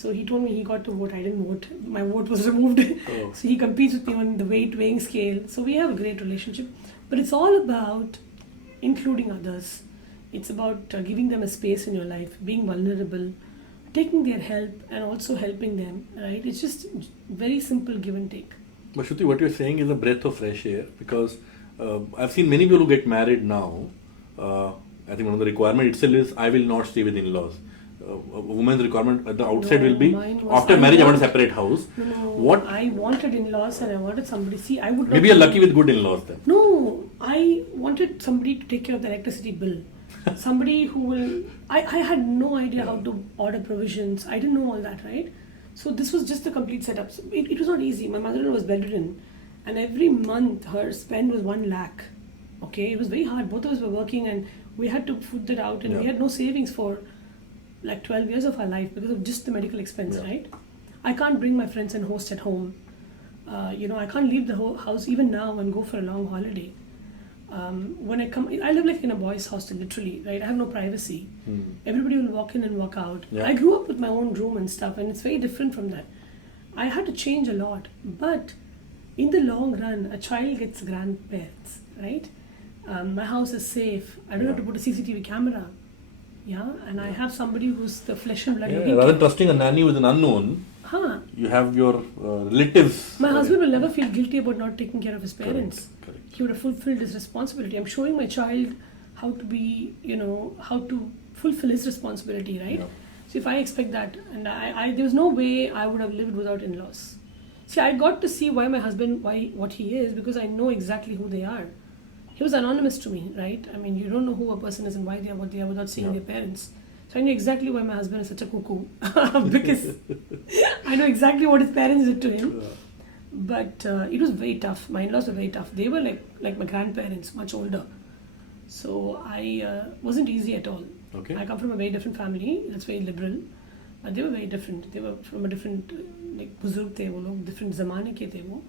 So he told me he got to vote. I didn't vote. My vote was removed. Oh. So he competes with me on the weighing scale. So we have a great relationship. But it's all about including others. It's about giving them a space in your life, being vulnerable, taking their help and also helping them, right? It's just very simple give and take. But Shruti, what you're saying is a breath of fresh air, because I've seen many people who get married now. I think one of the requirements itself is I will not stay with in-laws. A woman's requirement at the outside will be after marriage I want a separate house. What? I wanted in-laws and I wanted somebody. See, I would not. Maybe you're lucky with good in-laws then. No, I wanted somebody to take care of the electricity bill. Somebody who will. I had no idea how to order provisions. I didn't know all that, right? So this was just the complete setup. So it was not easy. My mother-in-law was bedridden, and every month her spend was 1 lakh. Okay, it was very hard. Both of us were working, and we had to foot that out, and we had no savings for like 12 years of our life because of just the medical expense, right? I can't bring my friends and host at home. I can't leave the house even now and go for a long holiday. When I come, I live like in a boys' hostel, literally, right? I have no privacy. Everybody will walk in and walk out. I grew up with my own room and stuff, and it's very different from that. I had to change a lot, but in the long run, a child gets grandparents, right? My house is safe. I don't have to put a CCTV camera. And I have somebody who's the flesh and blood. Rather than trusting a nanny with an unknown, you have your relatives. My husband will never feel guilty about not taking care of his parents. Correct. He would have fulfilled his responsibility. I'm showing my child how to be, how to fulfill his responsibility, right? So if I expect that, and there was no way I would have lived without in-laws. See, I got to see why my husband, what he is, because I know exactly who they are. He was anonymous to me, right? I mean, you don't know who a person is and why they are what they are without seeing their parents. So I know exactly why my husband is such a cuckoo. Because I know exactly what his parents did to him. But it was very tough. My in-laws were very tough. They were like my grandparents, much older. So I wasn't easy at all. Okay. I come from a very different family that's very liberal. But they were very different. They were from a different, buzurg the wo log, different zamane ke the wo.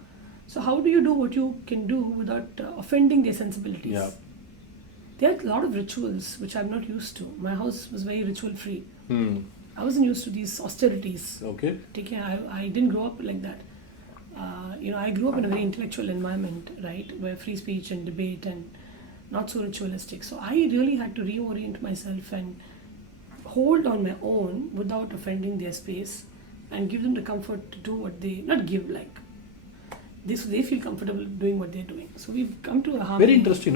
So how do you do what you can do without offending their sensibilities? There are a lot of rituals which I'm not used to. My house was very ritual free. I wasn't used to these austerities. Okay. I didn't grow up like that. I grew up in a very intellectual environment, right, where free speech and debate and not so ritualistic. So I really had to reorient myself and hold on my own without offending their space and give them the comfort to do what they, not give, they feel comfortable doing what they're doing. So we've come to a harmony. Very interesting.